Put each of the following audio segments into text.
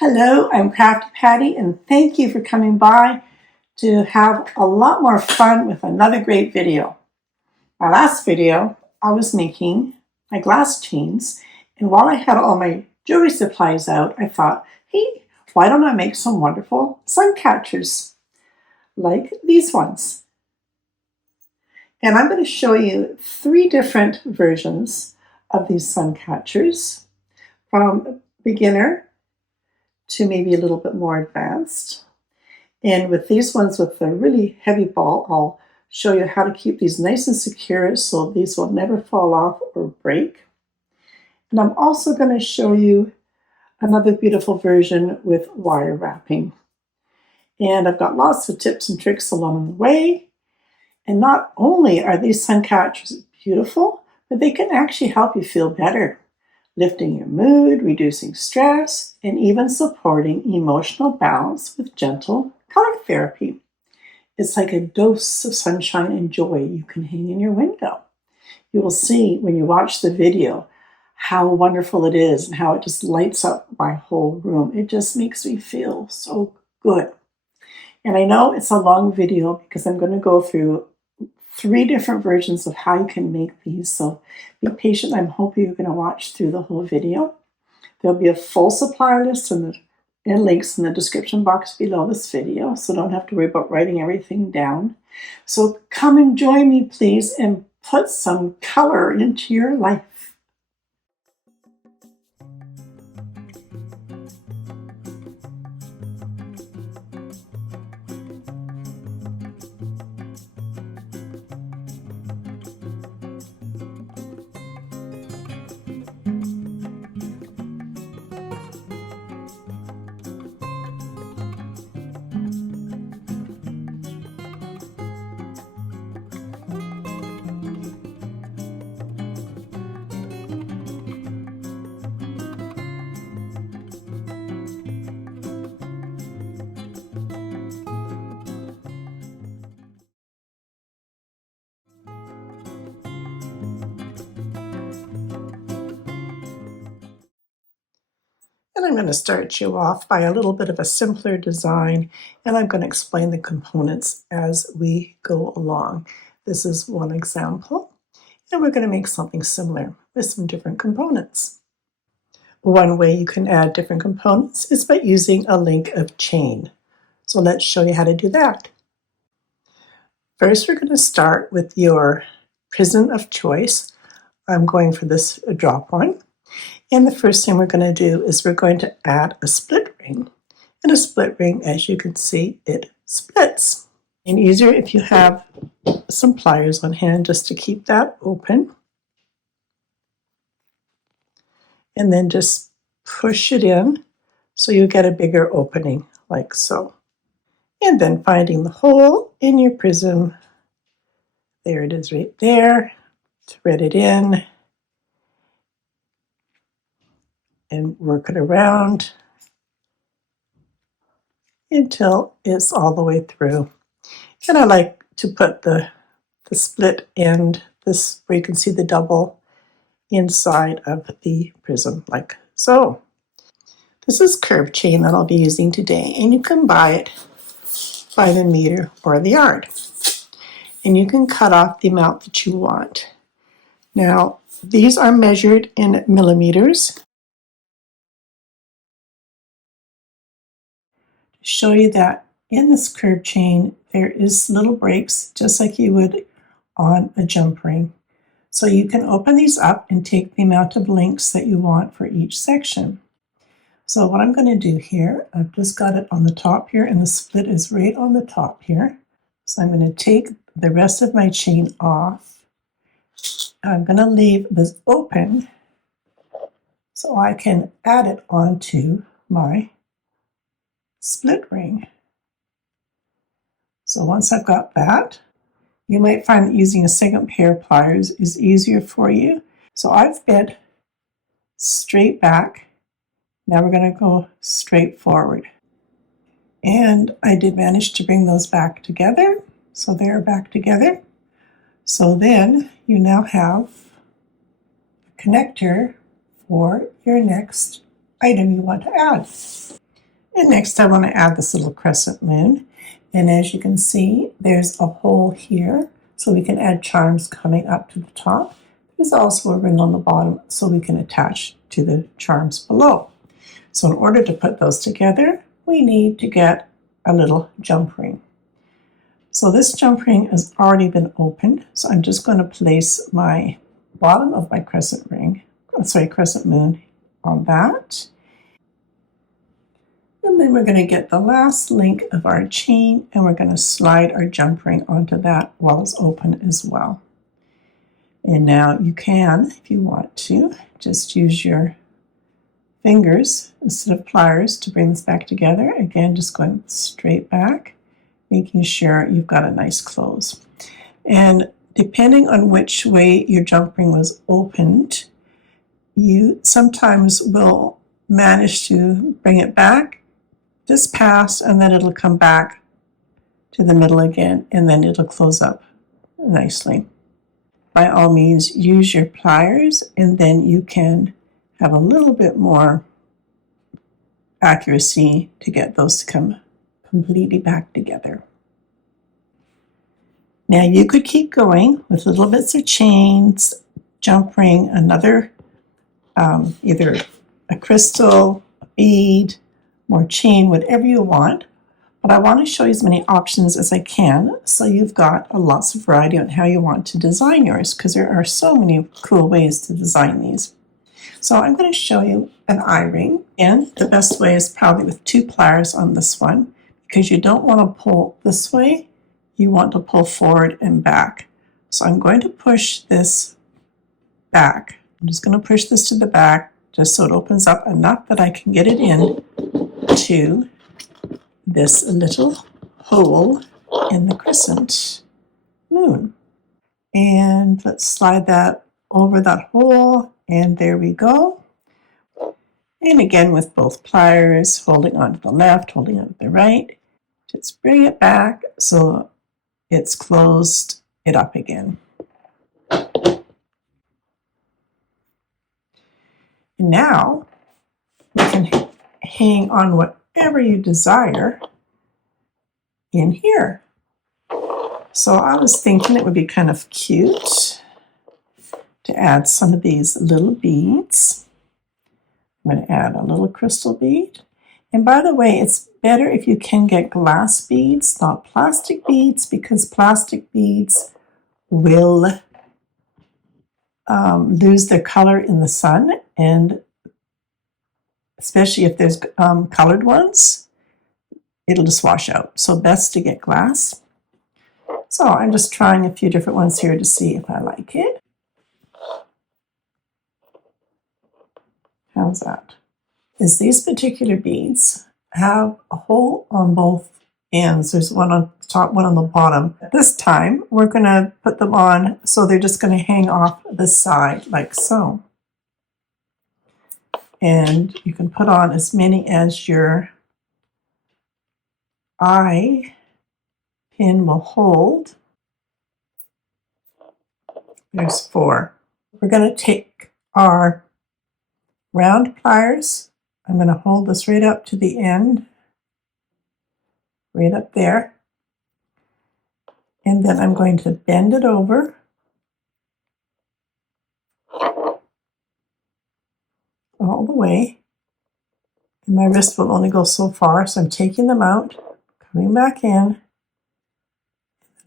Hello, I'm Crafty Patti, and thank you for coming by to have a lot more fun with another great video. My last video, I was making my glass chains, and while I had all my jewelry supplies out, I thought, hey, why don't I make some wonderful sun catchers like these ones? And I'm going to show you 3 different versions of these sun catchers, from beginner to maybe a little bit more advanced. And with these ones with the really heavy ball, I'll show you how to keep these nice and secure so these will never fall off or break. And I'm also going to show you another beautiful version with wire wrapping. And I've got lots of tips and tricks along the way. And not only are these sun catchers beautiful, but they can actually help you feel better, lifting your mood, reducing stress, and even supporting emotional balance with gentle color therapy. It's like a dose of sunshine and joy you can hang in your window. You will see when you watch the video how wonderful it is and how it just lights up my whole room. It just makes me feel so good. And I know it's a long video because I'm going to go through 3 different versions of how you can make these. So be patient. I'm hoping you're going to watch through the whole video. There'll be a full supply list and links in the description box below this video, so don't have to worry about writing everything down. So come and join me, please, and put some color into your life. And I'm going to start you off by a little bit of a simpler design, and I'm going to explain the components as we go along. This is one example, and we're going to make something similar with some different components. One way you can add different components is by using a link of chain. So let's show you how to do that. First, we're going to start with your prism of choice. I'm going for this drop one. And the first thing we're going to do is we're going to add a split ring. And a split ring, as you can see, it splits. And easier if you have some pliers on hand just to keep that open. And then just push it in so you get a bigger opening, like so. And then finding the hole in your prism. There it is right there. Thread it in and work it around until it's all the way through. And I like to put the split end, this where you can see the double inside of the prism, like so. This is curved chain that I'll be using today, and you can buy it by the meter or the yard. And you can cut off the amount that you want. Now, these are measured in millimeters. Show you that in this curved chain there is little breaks just like you would on a jump ring. So you can open these up and take the amount of links that you want for each section. So what I'm going to do here, I've just got it on the top here and the split is right on the top here. So I'm going to take the rest of my chain off. I'm going to leave this open so I can add it onto my split ring. So once I've got that, you might find that using a second pair of pliers is easier for you. So I've bent straight back. Now we're going to go straight forward. And I did manage to bring those back together. So they're back together. So then you now have a connector for your next item you want to add. And next I want to add this little crescent moon. And as you can see, there's a hole here, so we can add charms coming up to the top. There's also a ring on the bottom, so we can attach to the charms below. So in order to put those together, we need to get a little jump ring. So this jump ring has already been opened, so I'm just going to place my bottom of my crescent moon on that. And then we're going to get the last link of our chain, and we're going to slide our jump ring onto that while it's open as well. And now you can, if you want to, just use your fingers instead of pliers to bring this back together. Again, just going straight back, making sure you've got a nice close. And depending on which way your jump ring was opened, you sometimes will manage to bring it back just past, and then it'll come back to the middle again, and then it'll close up nicely. By all means, use your pliers, and then you can have a little bit more accuracy to get those to come completely back together. Now you could keep going with little bits of chains, jump ring, another either a crystal, a bead, more chain, whatever you want. But I want to show you as many options as I can, so you've got lots of variety on how you want to design yours, because there are so many cool ways to design these. So I'm going to show you an eye ring, and the best way is probably with 2 pliers on this one, because you don't want to pull this way, you want to pull forward and back. So I'm going to push this back. I'm just going to push this to the back just so it opens up enough that I can get it in to this little hole in the crescent moon. And let's slide that over that hole, and there we go. And again with both pliers, holding on to the left, holding on to the right, just bring it back so it's closed it up again. And now we can hang on whatever you desire in here. So I was thinking it would be kind of cute to add some of these little beads. I'm going to add a little crystal bead. And by the way, it's better if you can get glass beads, not plastic beads, because plastic beads will lose their color in the sun, and especially if there's colored ones, it'll just wash out. So best to get glass. So I'm just trying a few different ones here to see if I like it. How's that? These particular beads have a hole on both ends. There's one on the top, one on the bottom. This time we're going to put them on so they're just going to hang off the side like so. And you can put on as many as your eye pin will hold. There's 4. We're going to take our round pliers. I'm going to hold this right up to the end, right up there. And then I'm going to bend it over. All the way. And my wrist will only go so far, so I'm taking them out, coming back in.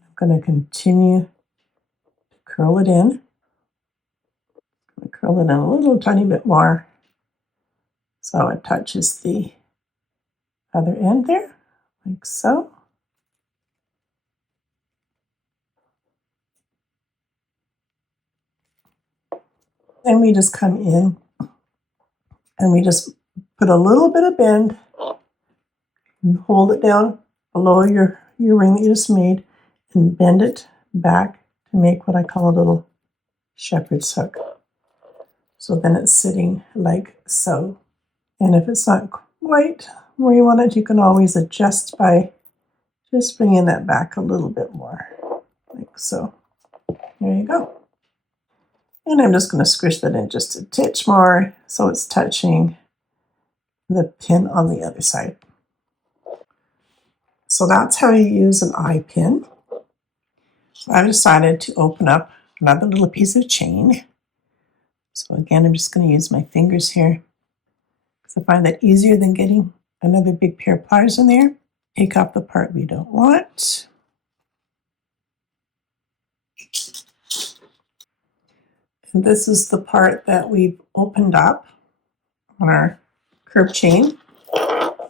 I'm going to continue to curl it in. I'm going to curl it in a little tiny bit more so it touches the other end there, like so. Then we just come in and we just put a little bit of bend and hold it down below your ring that you just made and bend it back to make what I call a little shepherd's hook. So then it's sitting like so. And if it's not quite where you want it, you can always adjust by just bringing that back a little bit more, like so. There you go. And I'm just going to squish that in just a titch more so it's touching the pin on the other side. So that's how you use an eye pin. So I've decided to open up another little piece of chain. So again, I'm just going to use my fingers here because I find that easier than getting another big pair of pliers in there. Take off the part we don't want. And this is the part that we've opened up on our curved chain.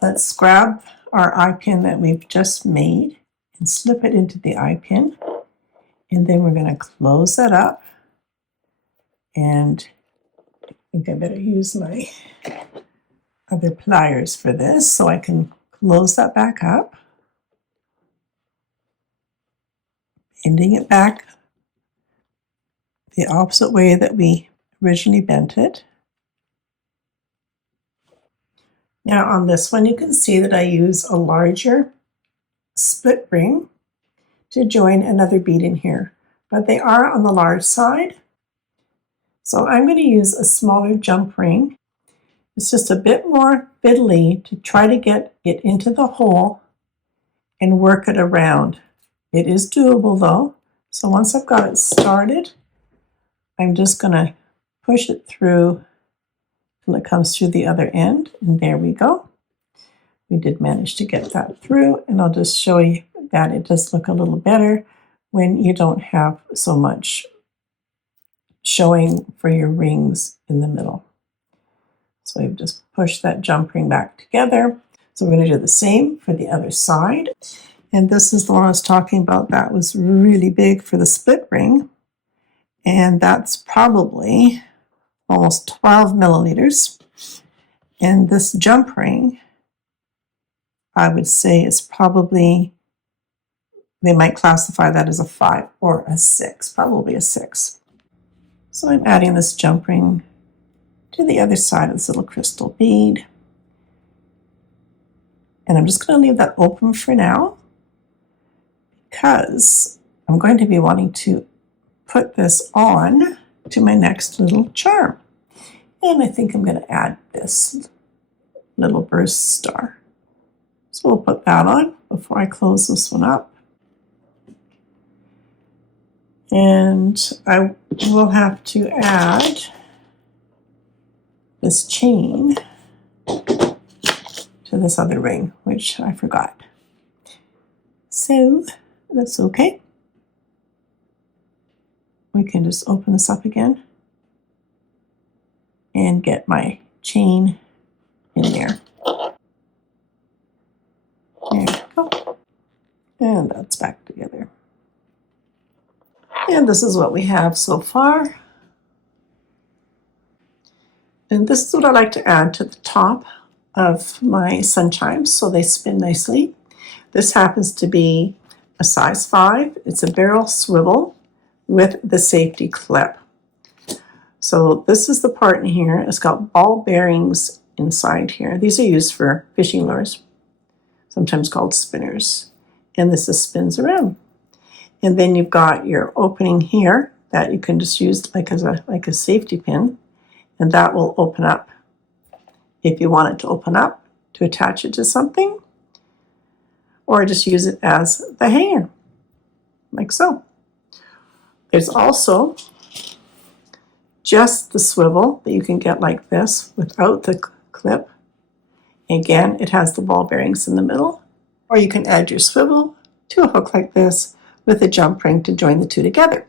Let's grab our eye pin that we've just made and slip it into the eye pin. And then we're going to close that up. And I think I better use my other pliers for this so I can close that back up. Bending it back the opposite way that we originally bent it. Now on this one, you can see that I use a larger split ring to join another bead in here, but they are on the large side. So I'm going to use a smaller jump ring. It's just a bit more fiddly to try to get it into the hole and work it around. It is doable though. So once I've got it started, I'm just going to push it through till it comes through the other end. And there we go. We did manage to get that through, and I'll just show you that it does look a little better when you don't have so much showing for your rings in the middle. So we've just pushed that jump ring back together. So we're going to do the same for the other side. And this is the one I was talking about that was really big for the split ring. And that's probably almost 12 milliliters. And this jump ring, I would say, is probably, they might classify that as a 5 or a 6, probably a 6. So I'm adding this jump ring to the other side of this little crystal bead. And I'm just going to leave that open for now because I'm going to be wanting to put this on to my next little charm. And I think I'm going to add this little burst star. So we'll put that on before I close this one up. And I will have to add this chain to this other ring, which I forgot. So that's okay. We can just open this up again and get my chain in there. There we go. And that's back together. And this is what we have so far. And this is what I like to add to the top of my sun chimes so they spin nicely. This happens to be a size 5. It's a barrel swivel with the safety clip. So this is the part in here. It's got ball bearings inside here. These are used for fishing lures, sometimes called spinners. And this just spins around. And then you've got your opening here that you can just use like a safety pin, and that will open up if you want it to open up to attach it to something, or just use it as the hanger, like so. There's also just the swivel that you can get like this without the clip. Again, it has the ball bearings in the middle, or you can add your swivel to a hook like this with a jump ring to join the two together.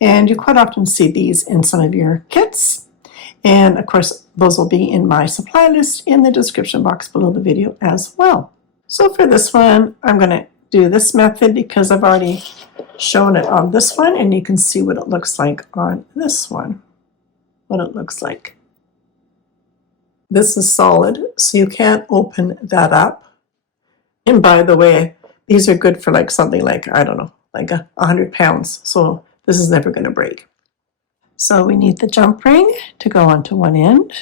And you quite often see these in some of your kits. And of course, those will be in my supply list in the description box below the video as well. So for this one, I'm going to do this method because I've already shown it on this one, and you can see what it looks like on this one, what it looks like. This is solid, so you can't open that up. And by the way, these are good for like something like, I don't know, like 100 pounds. So this is never going to break. So we need the jump ring to go onto one end.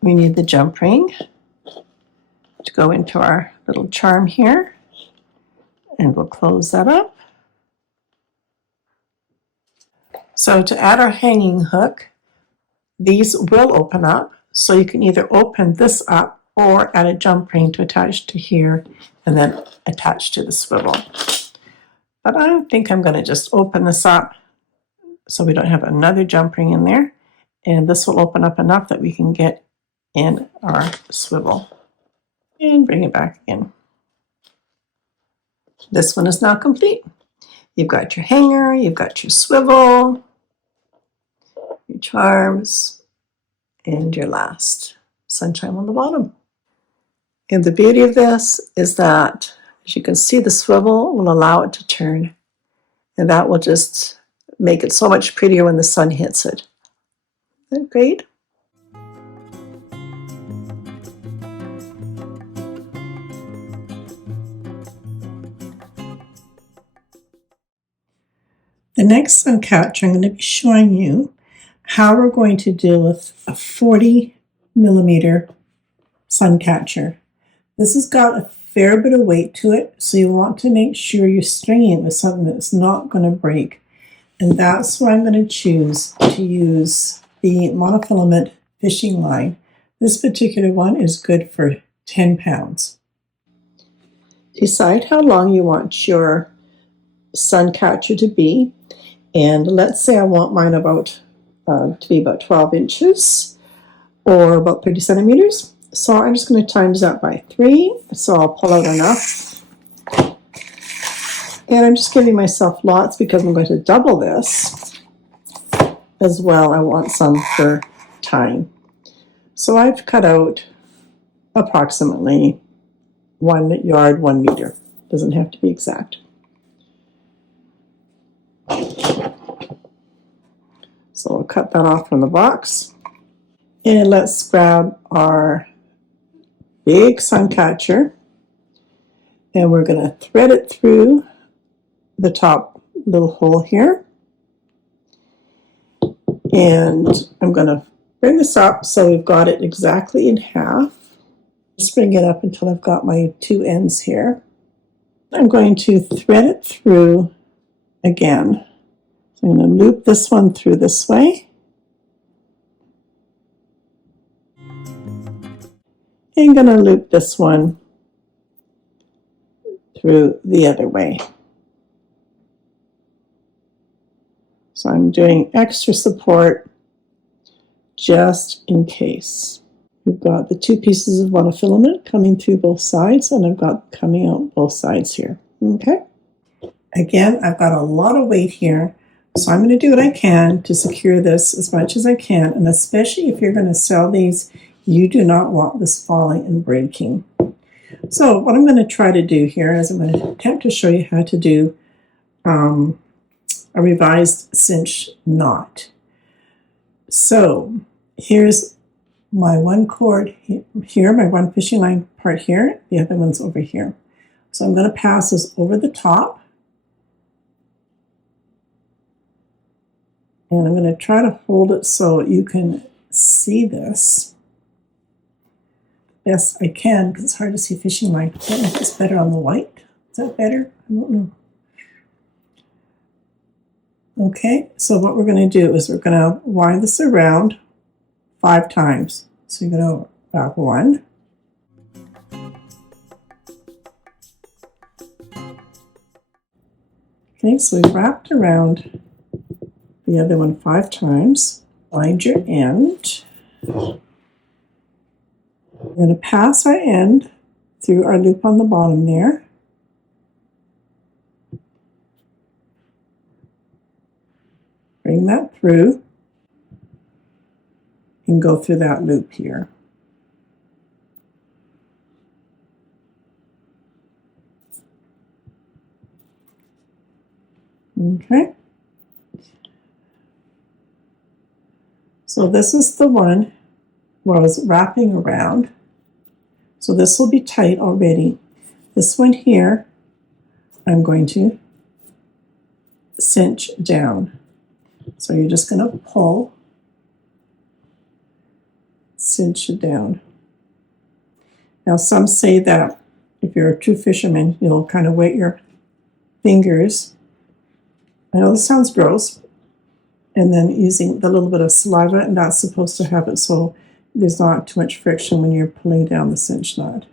We need the jump ring to go into our little charm here. And we'll close that up. So to add our hanging hook, these will open up. So you can either open this up or add a jump ring to attach to here and then attach to the swivel. But I think I'm going to just open this up so we don't have another jump ring in there. And this will open up enough that we can get in our swivel and bring it back in. This one is now complete. You've got your hanger, you've got your swivel, your charms, and your last sunshine on the bottom. And the beauty of this is that, as you can see, the swivel will allow it to turn. And that will just make it so much prettier when the sun hits it. Isn't that great? The next suncatcher, I'm going to be showing you how we're going to deal with a 40 millimeter suncatcher. This has got a fair bit of weight to it, so you want to make sure you're stringing it with something that's not going to break. And that's why I'm going to choose to use the monofilament fishing line. This particular one is good for 10 pounds. Decide how long you want your suncatcher to be. And let's say I want mine to be about 12 inches or about 30 centimeters. So I'm just going to times that by 3. So I'll pull out enough. And I'm just giving myself lots because I'm going to double this as well. I want some for tying. So I've cut out approximately 1 yard, 1 meter. Doesn't have to be exact. So we'll cut that off from the box. And let's grab our big suncatcher. And we're going to thread it through the top little hole here. And I'm going to bring this up so we've got it exactly in half. Just bring it up until I've got my 2 ends here. I'm going to thread it through again. So I'm going to loop this one through this way. And I'm going to loop this one through the other way. So I'm doing extra support just in case. We've got the 2 pieces of monofilament coming through both sides, and I've got coming out both sides here. Okay. Again, I've got a lot of weight here, so I'm going to do what I can to secure this as much as I can, and especially if you're going to sell these, you do not want this falling and breaking. So what I'm going to try to do here is I'm going to attempt to show you how to do a revised cinch knot. So here's my one cord here, my one fishing line part here, the other one's over here. So I'm going to pass this over the top. And I'm going to try to hold it so you can see this best I can, because it's hard to see fishing line. I don't know if it's better on the white. Is that better? I don't know. Okay, so what we're going to do is we're going to wind this around 5 times. So you're going to wrap 1. Okay, so we've wrapped around the other one 5 times. Wind your end. We're going to pass our end through our loop on the bottom there. Bring that through and go through that loop here. Okay. So this is the one where I was wrapping around. So this will be tight already. This one here, I'm going to cinch down. So you're just going to pull, cinch it down. Now some say that if you're a true fisherman, you'll kind of wet your fingers. I know this sounds gross. And then using the little bit of saliva, and that's supposed to have it so there's not too much friction when you're pulling down the cinch knot.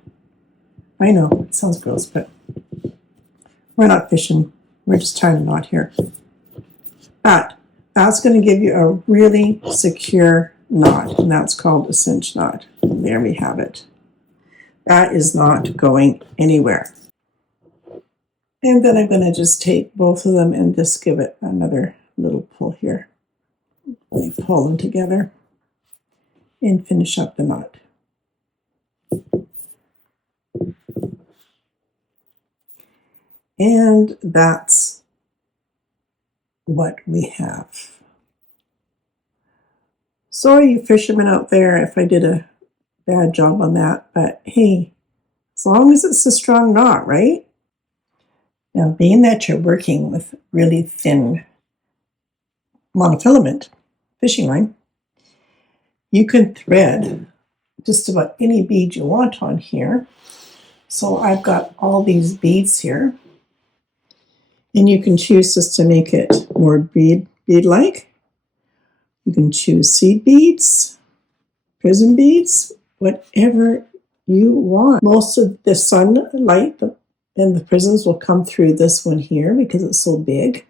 I know, it sounds gross, but we're not fishing. We're just tying a knot here. But that's going to give you a really secure knot, and that's called a cinch knot. And there we have it. That is not going anywhere. And then I'm going to just take both of them and just give it another little pull here. Pull them together and finish up the knot. And that's what we have. Sorry, you fishermen out there, if I did a bad job on that, but hey, as long as it's a strong knot, right? Now, being that you're working with really thin monofilament fishing line, you can thread just about any bead you want on here. So I've got all these beads here, and you can choose just to make it more bead-like. You can choose seed beads, prism beads, whatever you want. Most of the sunlight and the prisms will come through this one here because it's so big.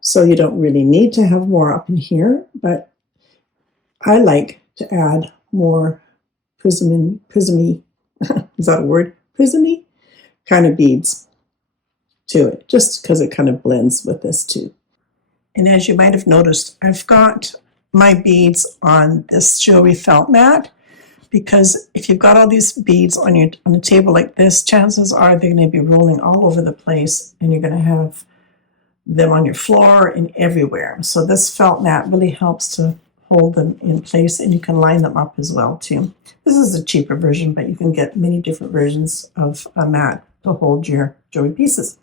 So you don't really need to have more up in here, but I like to add more prismy, is that a word? Prismy kind of beads to it, just because it kind of blends with this too. And as you might have noticed, I've got my beads on this jewelry felt mat, because if you've got all these beads on a table like this, chances are they're going to be rolling all over the place, and you're going to have them on your floor and everywhere. So this felt mat really helps to hold them in place, and you can line them up as well too. This is a cheaper version, but you can get many different versions of a mat to hold your jewelry pieces.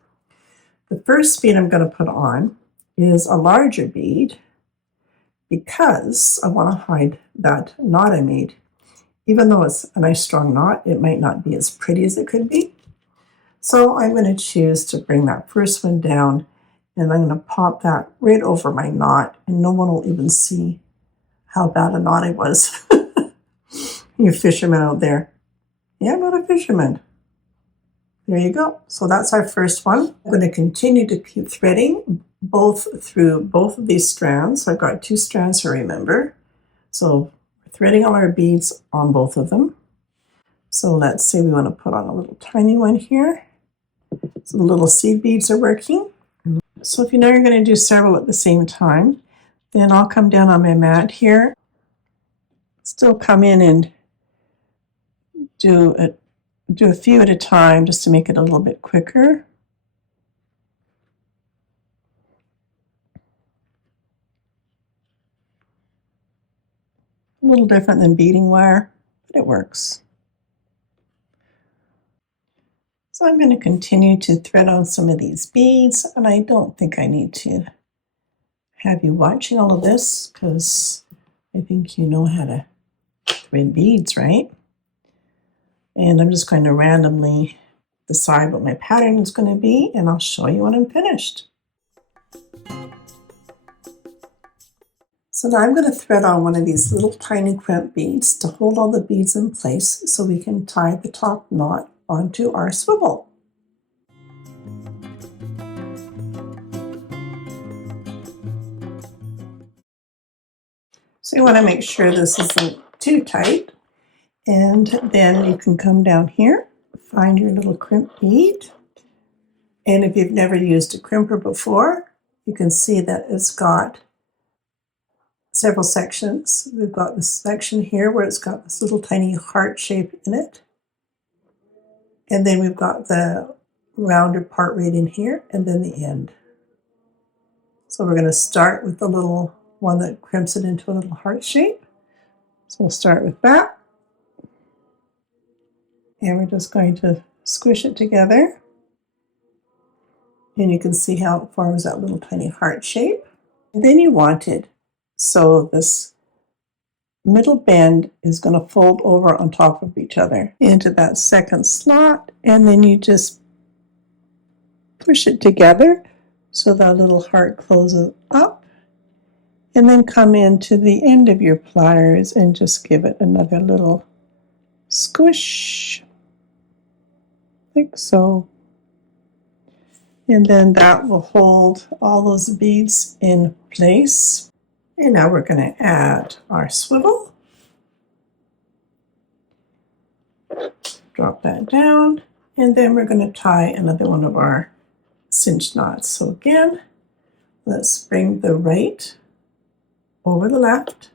The first bead I'm going to put on is a larger bead because I want to hide that knot I made. Even though it's a nice strong knot, it might not be as pretty as it could be. So I'm going to choose to bring that first one down, and I'm going to pop that right over my knot, and no one will even see how bad a knot it was. You fishermen out there. Yeah, I'm not a fisherman. There you go. So that's our first one. I'm going to continue to keep threading through both of these strands. I've got 2 strands to remember. So we're threading all our beads on both of them. So let's say we want to put on a little tiny one here. So the little seed beads are working. So if you know you're going to do several at the same time, then I'll come down on my mat here, still come in and do a few at a time just to make it a little bit quicker. A little different than beading wire, but it works. So I'm going to continue to thread on some of these beads, and I don't think I need to have you watching all of this because I think you know how to thread beads, right? And I'm just going to randomly decide what my pattern is going to be, and I'll show you when I'm finished. So now I'm going to thread on one of these little tiny crimp beads to hold all the beads in place so we can tie the top knot onto our swivel. So you want to make sure this isn't too tight. And then you can come down here, find your little crimp bead. And if you've never used a crimper before, you can see that it's got several sections. We've got this section here where it's got this little tiny heart shape in it. And then we've got the rounder part right in here, and then the end. So we're going to start with the little one that crimps it into a little heart shape. So we'll start with that. And we're just going to squish it together. And you can see how it forms that little tiny heart shape. And then you want it so this middle bend is going to fold over on top of each other into that second slot. And then you just push it together so that little heart closes up. And then come into the end of your pliers and just give it another little squish, like so. And then that will hold all those beads in place. And now we're going to add our swivel. Drop that down. And then we're going to tie another one of our cinch knots. So again, let's bring the right over the left.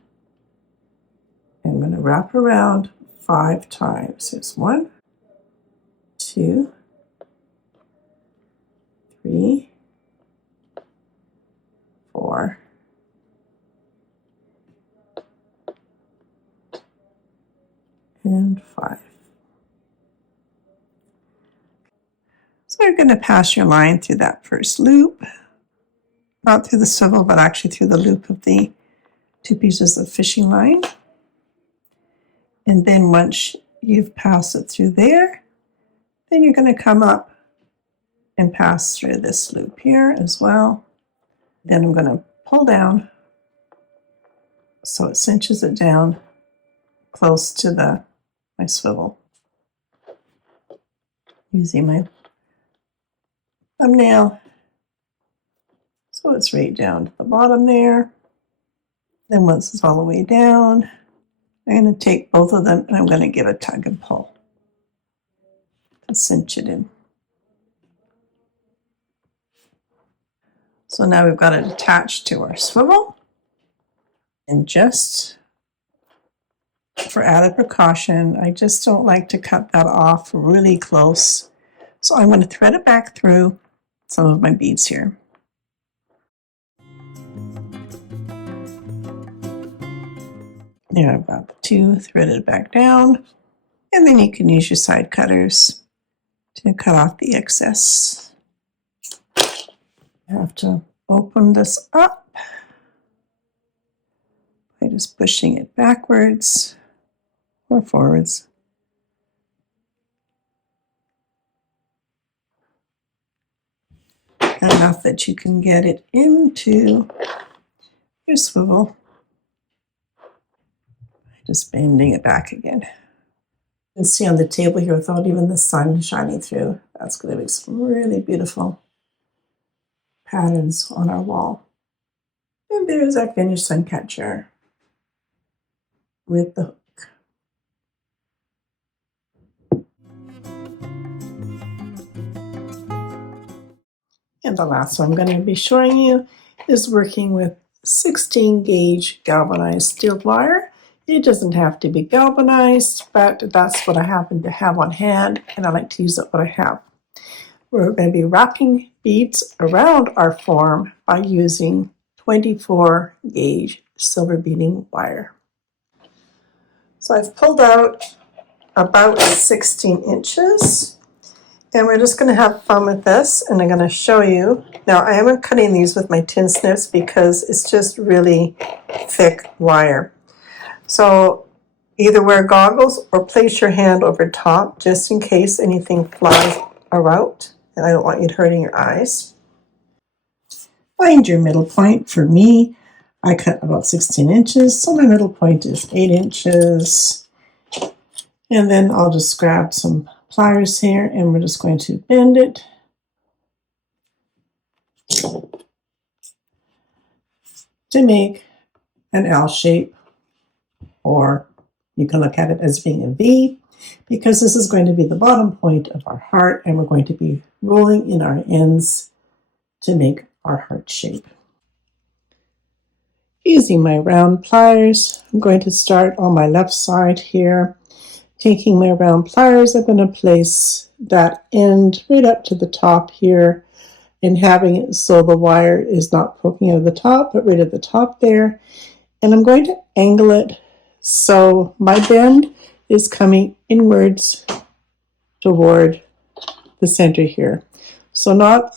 I'm going to wrap around 5 times. Here's 1, 2, 3, 4, and 5. So you're going to pass your line through that first loop, not through the swivel, but actually through the loop of the 2 pieces of fishing line. And then once you've passed it through there, then you're going to come up and pass through this loop here as well. Then I'm going to pull down so it cinches it down close to my swivel. Using my thumbnail so it's right down to the bottom there. Then once it's all the way down, I'm going to take both of them and I'm going to give a tug and pull and cinch it in. So now we've got it attached to our swivel. And just for added precaution, I just don't like to cut that off really close. So I'm going to thread it back through some of my beads here. There, I've got the 2 threaded back down. And then you can use your side cutters to cut off the excess. You have to open this up by just pushing it backwards or forwards. Enough that you can get it into your swivel. Just bending it back again. You can see on the table here without even the sun shining through. That's going to make some really beautiful patterns on our wall. And there's our finished suncatcher with the hook. And the last one I'm going to be showing you is working with 16 gauge galvanized steel wire. It doesn't have to be galvanized, but that's what I happen to have on hand, and I like to use what I have. We're going to be wrapping beads around our form by using 24 gauge silver beading wire. So I've pulled out about 16 inches, and we're just going to have fun with this, and I'm going to show you. Now, I am cutting these with my tin snips because it's just really thick wire. So either wear goggles or place your hand over top just in case anything flies around, and I don't want you hurting your eyes. Find your middle point. For me, I cut about 16 inches, so my middle point is 8 inches. And then I'll just grab some pliers here, and we're just going to bend it to make an L shape, or you can look at it as being a V, because this is going to be the bottom point of our heart, and we're going to be rolling in our ends to make our heart shape. Using my round pliers, I'm going to start on my left side here. Taking my round pliers, I'm going to place that end right up to the top here, and having it so the wire is not poking out of the top, but right at the top there. And I'm going to angle it so my bend is coming inwards toward the center here. So not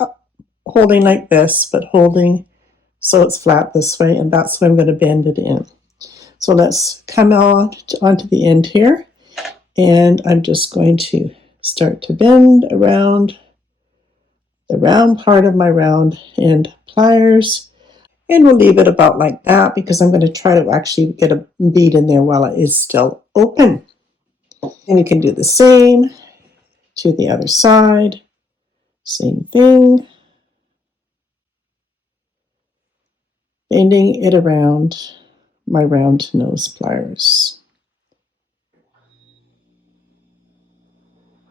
holding like this, but holding so it's flat this way, and that's why I'm going to bend it in. So let's come on onto the end here, and I'm just going to start to bend around the round part of my round end pliers. And we'll leave it about like that because I'm going to try to actually get a bead in there while it is still open. And we can do the same to the other side. Same thing. Bending it around my round nose pliers.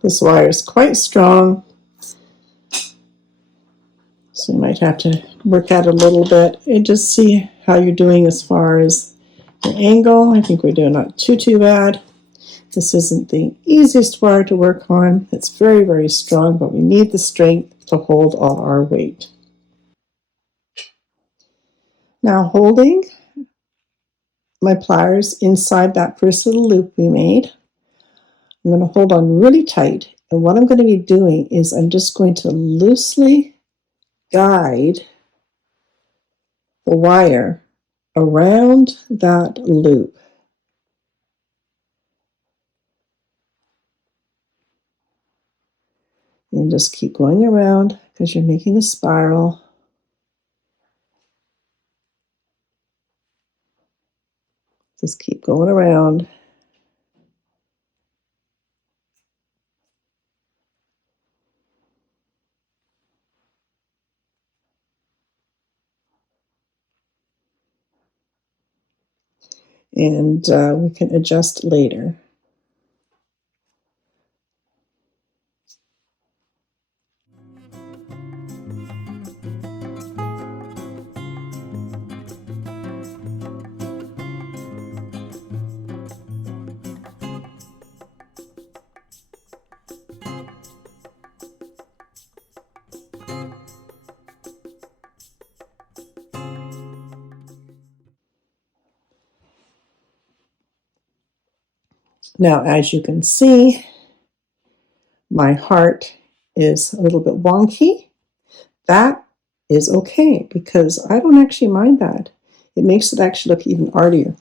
This wire is quite strong, so you might have to work at it a little bit and just see how you're doing as far as the angle. I think we're doing not too bad. This isn't the easiest wire to work on. It's very, very strong, but we need the strength to hold all our weight. Now, holding my pliers inside that first little loop we made, I'm going to hold on really tight. And what I'm going to be doing is I'm just going to loosely guide the wire around that loop. And just keep going around because you're making a spiral. Just keep going around. And we can adjust later. Now, as you can see, my heart is a little bit wonky. That is okay because I don't actually mind that. It makes it actually look even artier.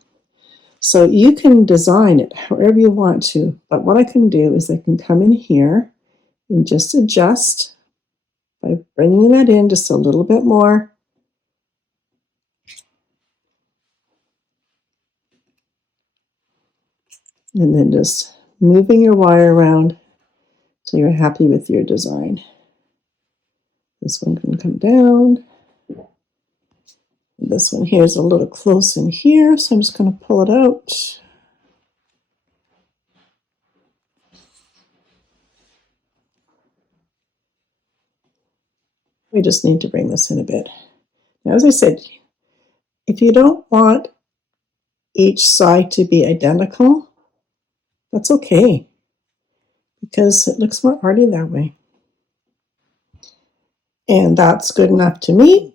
So you can design it however you want to, but what I can do is I can come in here and just adjust by bringing that in just a little bit more. And then just moving your wire around so you're happy with your design. This one can come down. This one here is a little close in here, so I'm just going to pull it out. We just need to bring this in a bit. Now, as I said, if you don't want each side to be identical, that's okay, because it looks more arty that way. And that's good enough to me.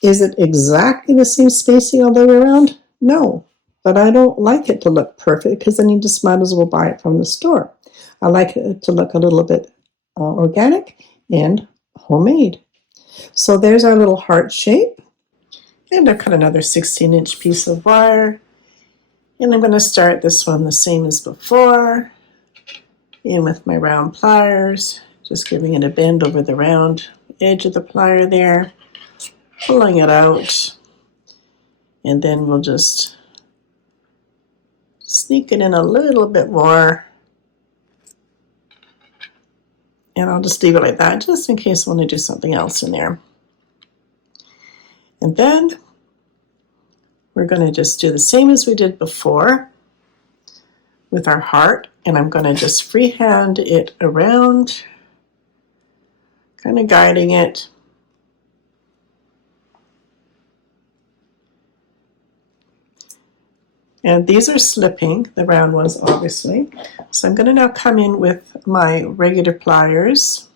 Is it exactly the same spacing all the way around? No, but I don't like it to look perfect because then you just might as well buy it from the store. I like it to look a little bit organic and homemade. So there's our little heart shape. And I've cut another 16-inch piece of wire. And I'm going to start this one the same as before. In with my round pliers, just giving it a bend over the round edge of the plier there, pulling it out, and then we'll just sneak it in a little bit more, and I'll just leave it like that just in case I want to do something else in there. And then we're going to just do the same as we did before with our heart, and I'm going to just freehand it around, kind of guiding it. And these are slipping, the round ones obviously. So I'm going to now come in with my regular pliers.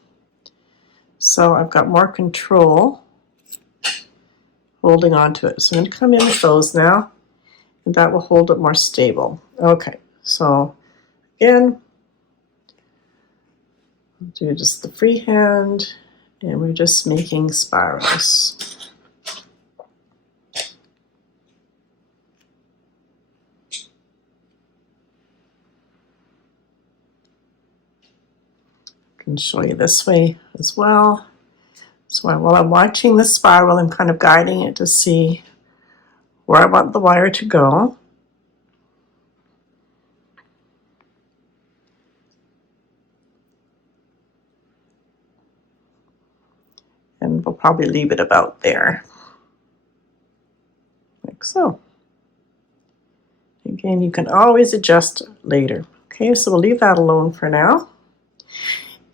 So I've got more control holding on to it. So I'm going to come in with those now, and that will hold it more stable. Okay, so again, do just the freehand, and we're just making spirals. I can show you this way as well. So while I'm watching the spiral, I'm kind of guiding it to see where I want the wire to go. And we'll probably leave it about there, like so. Again, you can always adjust later. Okay, so we'll leave that alone for now.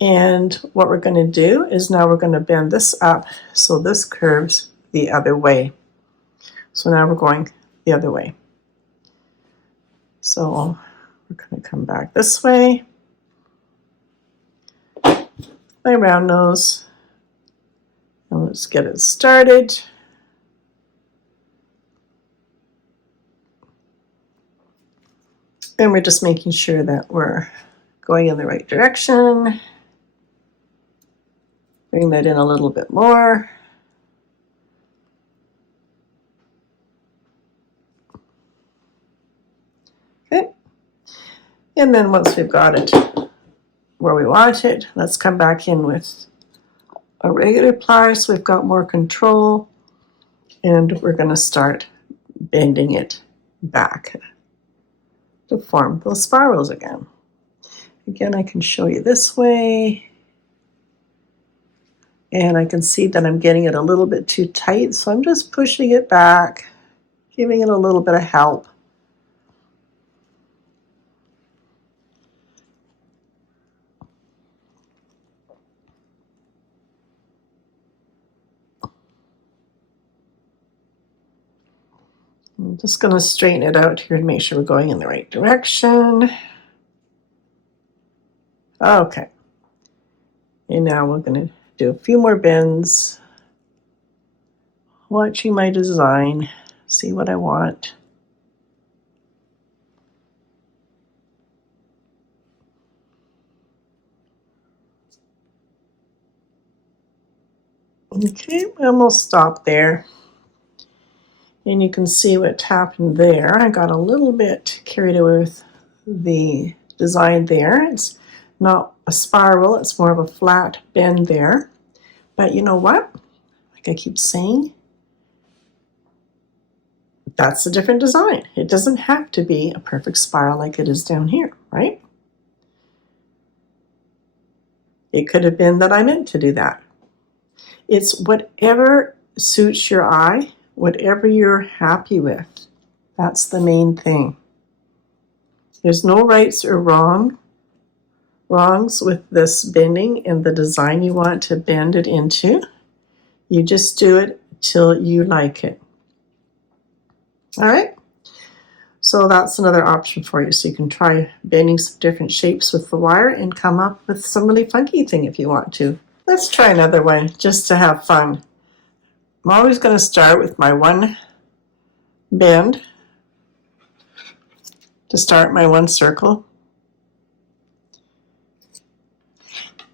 And what we're going to do is now we're going to bend this up so this curves the other way. So now we're going the other way. So we're going to come back this way. My round nose. And let's get it started. And we're just making sure that we're going in the right direction. Bring that in a little bit more. Okay. And then once we've got it where we want it, let's come back in with a regular plier so we've got more control. And we're going to start bending it back to form those spirals again. Again, I can show you this way. And I can see that I'm getting it a little bit too tight, so I'm just pushing it back, giving it a little bit of help. I'm just going to straighten it out here and make sure we're going in the right direction. Okay. And now we're going to do a few more bends. Watching my design, see what I want. Okay, and we'll stop there. And you can see what happened there. I got a little bit carried away with the design there. It's not a spiral, it's more of a flat bend there. But you know what? Like I keep saying, that's a different design. It doesn't have to be a perfect spiral like it is down here, right? It could have been that I meant to do that. It's whatever suits your eye, whatever you're happy with. That's the main thing. There's no rights or wrongs with this bending and the design you want to bend it into. You just do it till you like it. All right? So that's another option for you. So you can try bending some different shapes with the wire and come up with some really funky thing if you want to. Let's try another one just to have fun. I'm always going to start with my one bend to start my one circle.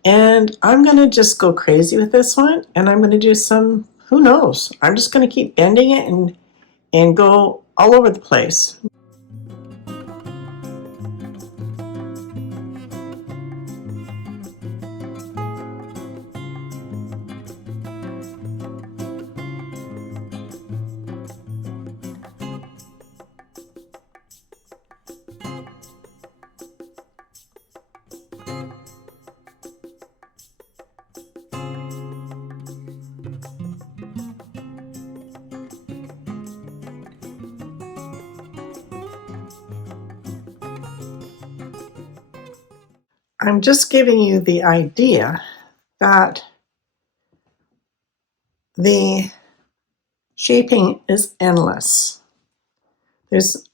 And I'm going to just go crazy with this one, and I'm going to do some, who knows, I'm just going to keep bending it and go all over the place. I'm just giving you the idea that the shaping is endless. There's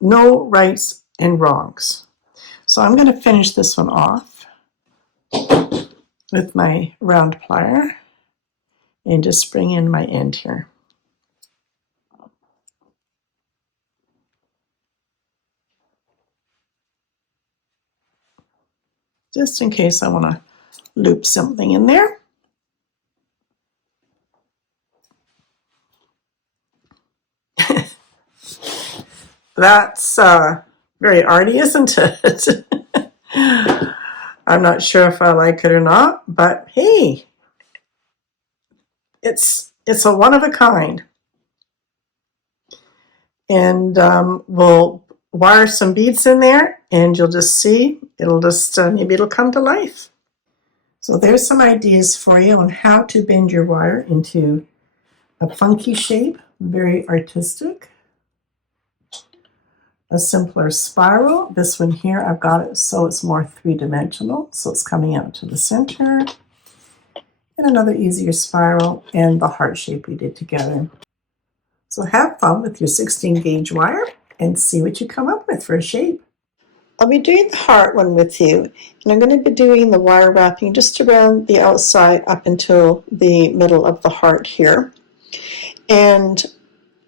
no rights and wrongs. So I'm going to finish this one off with my round plier and just bring in my end here. Just in case I want to loop something in there. That's very arty, isn't it? I'm not sure if I like it or not, but hey, It's a one of a kind. And we'll wire some beads in there, and you'll just see, it'll just, maybe it'll come to life. So there's some ideas for you on how to bend your wire into a funky shape, very artistic. A simpler spiral. This one here, I've got it so it's more three-dimensional, so it's coming out to the center. And another easier spiral, and the heart shape we did together. So have fun with your 16 gauge wire and see what you come up with for a shape. I'll be doing the heart one with you, and I'm going to be doing the wire wrapping just around the outside up until the middle of the heart here. And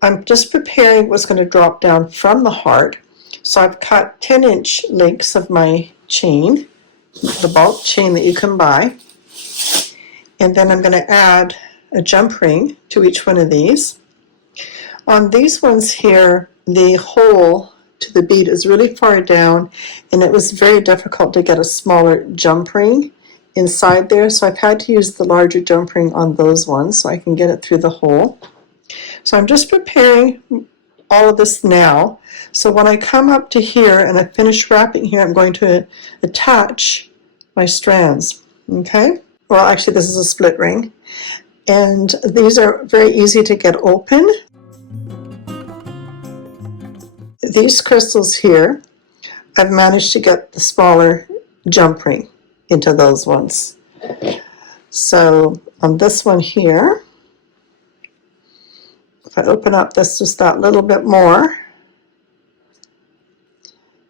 I'm just preparing what's going to drop down from the heart. So I've cut 10-inch lengths of my chain, the bulk chain that you can buy. And then I'm going to add a jump ring to each one of these. On these ones here, the hole to the bead is really far down, and it was very difficult to get a smaller jump ring inside there, so I've had to use the larger jump ring on those ones so I can get it through the hole. So I'm just preparing all of this now, so when I come up to here and I finish wrapping here, I'm going to attach my strands, okay? Well, actually this is a split ring, and these are very easy to get open. These crystals here, I've managed to get the smaller jump ring into those ones. So on this one here, if I open up this just that little bit more,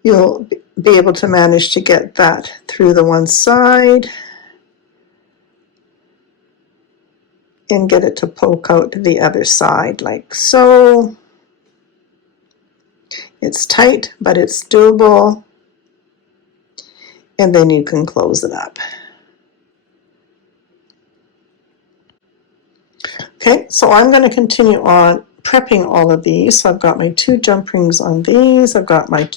you'll be able to manage to get that through the one side and get it to poke out to the other side like so. It's tight, but it's doable, and then you can close it up. Okay, so I'm going to continue on prepping all of these. So I've got my 2 jump rings on these, I've got my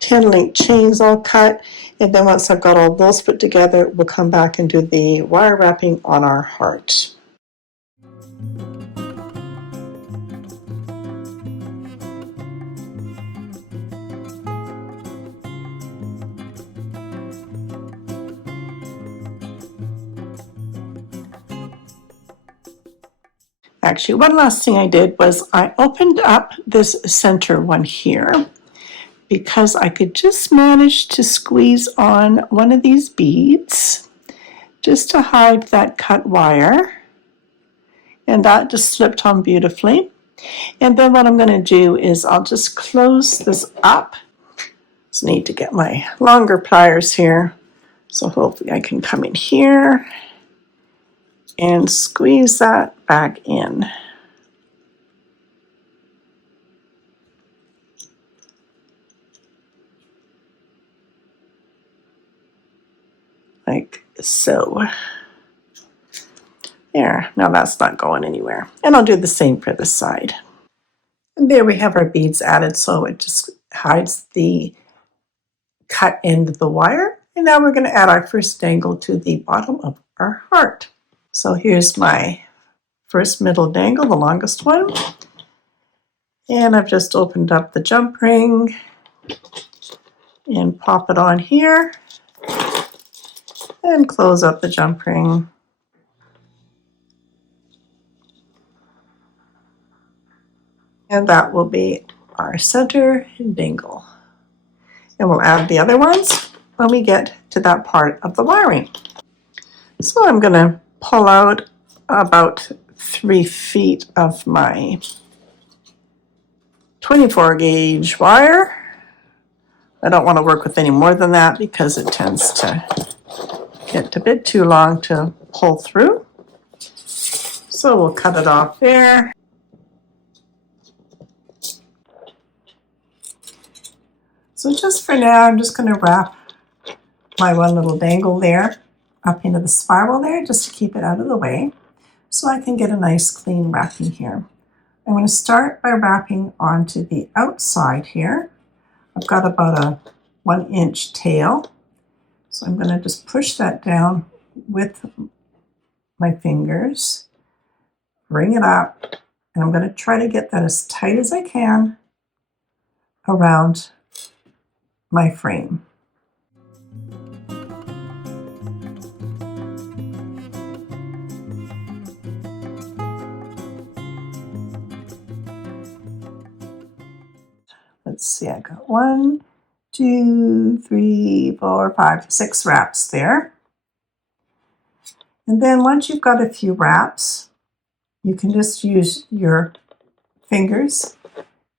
10-link chains all cut, and then once I've got all those put together, we'll come back and do the wire wrapping on our heart. Actually, one last thing I did was I opened up this center one here because I could just manage to squeeze on one of these beads just to hide that cut wire, and that just slipped on beautifully. And then what I'm going to do is I'll just close this up. Just need to get my longer pliers here, so hopefully I can come in here and squeeze that back in. Like so. There, now that's not going anywhere. And I'll do the same for this side. And there we have our beads added, so it just hides the cut end of the wire. And now we're going to add our first dangle to the bottom of our heart. So here's my first middle dangle, the longest one. And I've just opened up the jump ring and pop it on here and close up the jump ring. And that will be our center dangle. And we'll add the other ones when we get to that part of the wiring. So I'm going to pull out about 3 feet of my 24 gauge wire. I don't want to work with any more than that because it tends to get a bit too long to pull through. So we'll cut it off there. So just for now, I'm just going to wrap my one little dangle there up into the spiral there just to keep it out of the way so I can get a nice clean wrapping here. I'm going to start by wrapping onto the outside here. I've got about a 1-inch tail, so I'm going to just push that down with my fingers bring it up, and I'm going to try to get that as tight as I can around my frame. Let's see, I got 1, 2, 3, 4, 5, 6 wraps there. And then once you've got a few wraps, you can just use your fingers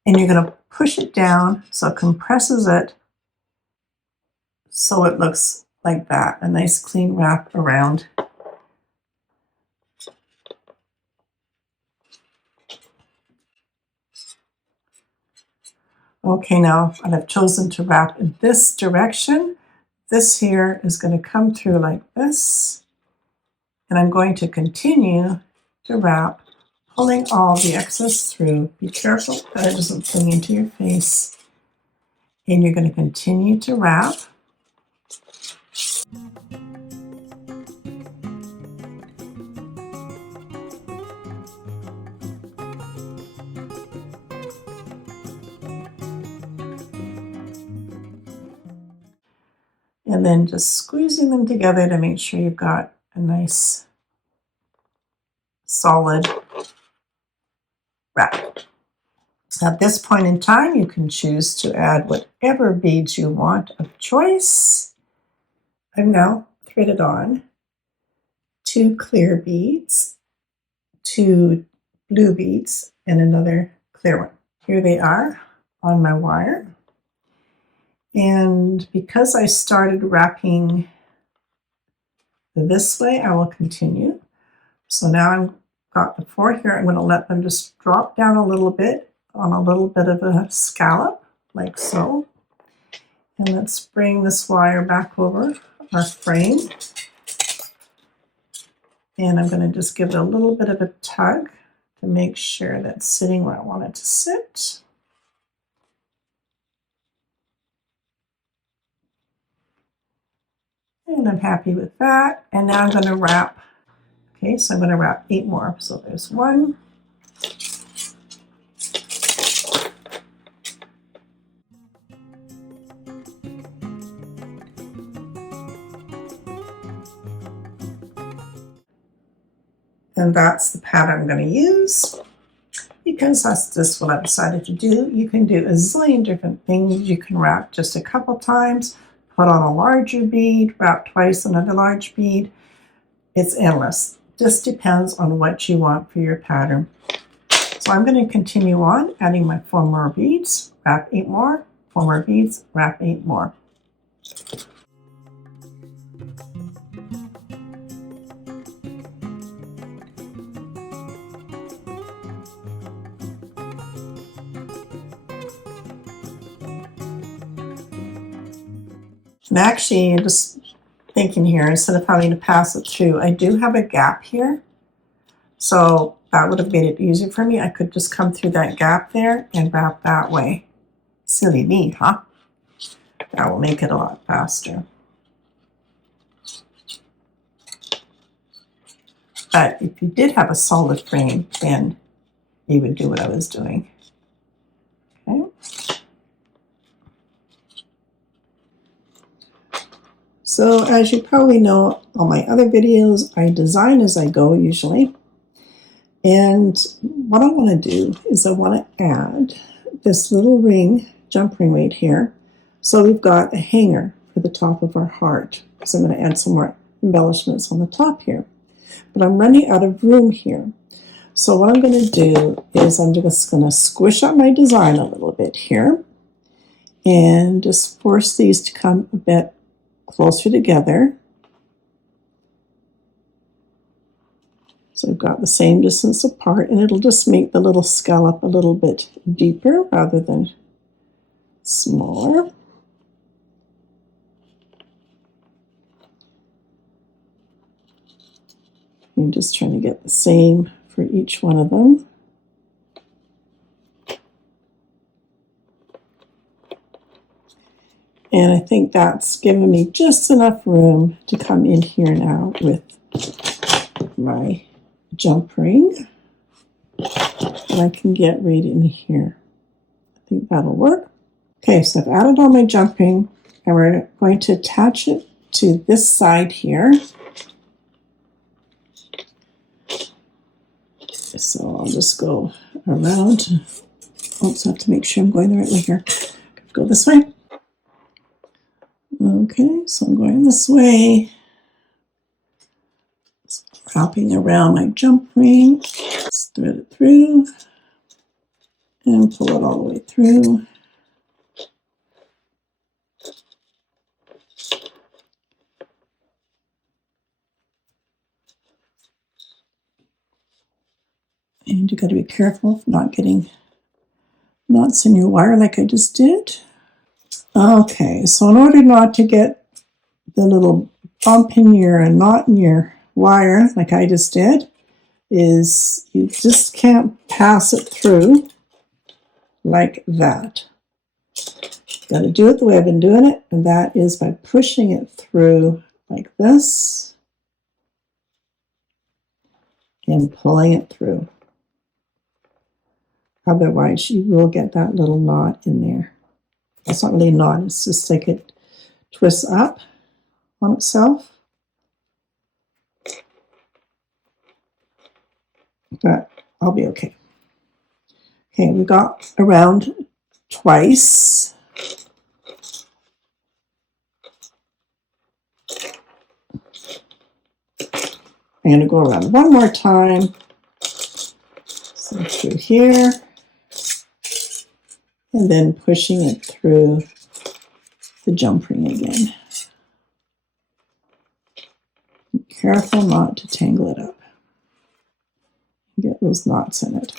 and you're going to push it down so it compresses it so it looks like that, a nice clean wrap around. Okay, now I've chosen to wrap in this direction. This here is going to come through like this, and I'm going to continue to wrap, pulling all the excess through. Be careful that it doesn't fling into your face. And you're going to continue to wrap. And then just squeezing them together to make sure you've got a nice solid wrap. At this point in time, you can choose to add whatever beads you want of choice. I've now threaded on 2 clear beads, 2 blue beads, and another clear one. Here they are on my wire. And because I started wrapping this way, I will continue. So now I've got the 4 here. I'm going to let them just drop down a little bit on a little bit of a scallop, like so. And let's bring this wire back over our frame. And I'm going to just give it a little bit of a tug to make sure that's sitting where I want it to sit. And I'm happy with that. And now I'm going to wrap. Okay, so I'm going to wrap 8 more. So there's 1. And that's the pattern I'm going to use because that's just what I decided to do. You can do a zillion different things. You can wrap just a couple times, put on a larger bead, wrap twice another large bead. It's endless. Just depends on what you want for your pattern. So I'm going to continue on adding my 4 more beads, wrap 8 more, 4 more beads, wrap 8 more. And actually, I'm just thinking here, instead of having to pass it through, I do have a gap here. So that would have made it easier for me. I could just come through that gap there and wrap that way. Silly me, huh? That will make it a lot faster. But if you did have a solid frame, then you would do what I was doing. Okay. So as you probably know, on my other videos, I design as I go usually. And what I want to do is I want to add this little ring, jump ring right here. So we've got a hanger for the top of our heart. So I'm going to add some more embellishments on the top here. But I'm running out of room here. So what I'm going to do is I'm just going to squish up my design a little bit here and just force these to come a bit closer together. So I've got the same distance apart, and it'll just make the little scallop a little bit deeper rather than smaller. I'm just trying to get the same for each one of them. And I think that's given me just enough room to come in here now with my jump ring. that I can get right in here. I think that'll work. Okay, so I've added all my jump ring, and we're going to attach it to this side here. So I'll just go around. Oops, I have to make sure I'm going the right way here. Go this way. Okay, so I'm going this way. Wrapping around my jump ring. Just thread it through and pull it all the way through. And you got to be careful of not getting knots in your wire like I just did. Okay, so in order not to get the little bump in your knot in your wire like I just did, is you just can't pass it through like that. Got to do it the way I've been doing it, and that is by pushing it through like this and pulling it through. Otherwise, you will get that little knot in there. It's not really a knot, it's just like it twists up on itself. But I'll be okay. Okay, we got around twice. I'm going to go around one more time. So through here. And then pushing it through the jump ring again. Be careful not to tangle it up. Get those knots in it.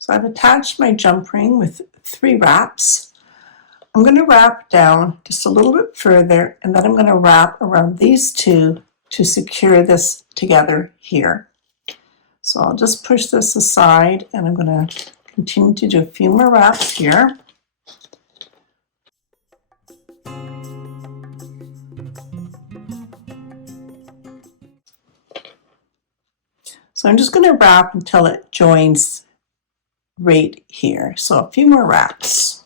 So I've attached my jump ring with 3 wraps. I'm going to wrap down just a little bit further, and then I'm going to wrap around these 2 to secure this together here. So I'll just push this aside, and I'm going to continue to do a few more wraps here. So I'm just going to wrap until it joins right here. So a few more wraps.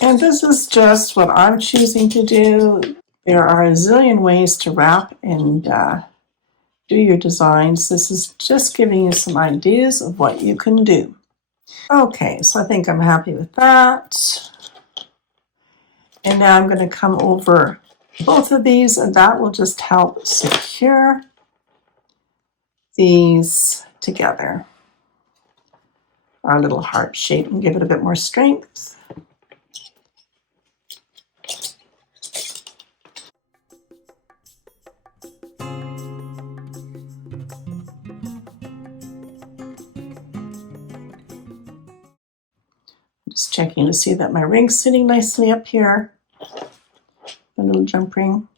And this is just what I'm choosing to do. There are a zillion ways to wrap and do your designs. This is just giving you some ideas of what you can do. Okay, so I think I'm happy with that. And now I'm going to come over both of these, and that will just help secure these together. Our little heart shape and give it a bit more strength. Just checking to see that my ring's sitting nicely up here. The little jump ring.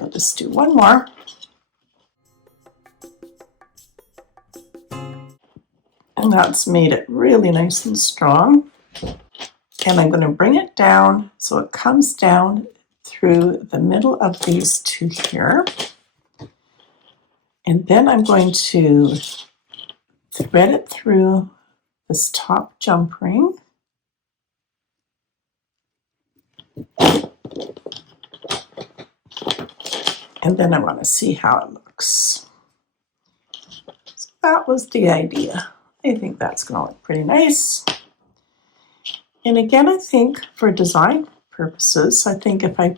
I'll just do one more. And that's made it really nice and strong. And I'm going to bring it down so it comes down through the middle of these 2 here. And then I'm going to thread it through this top jump ring. And then I want to see how it looks. So that was the idea. I think that's going to look pretty nice. And again, I think for design purposes, I think if I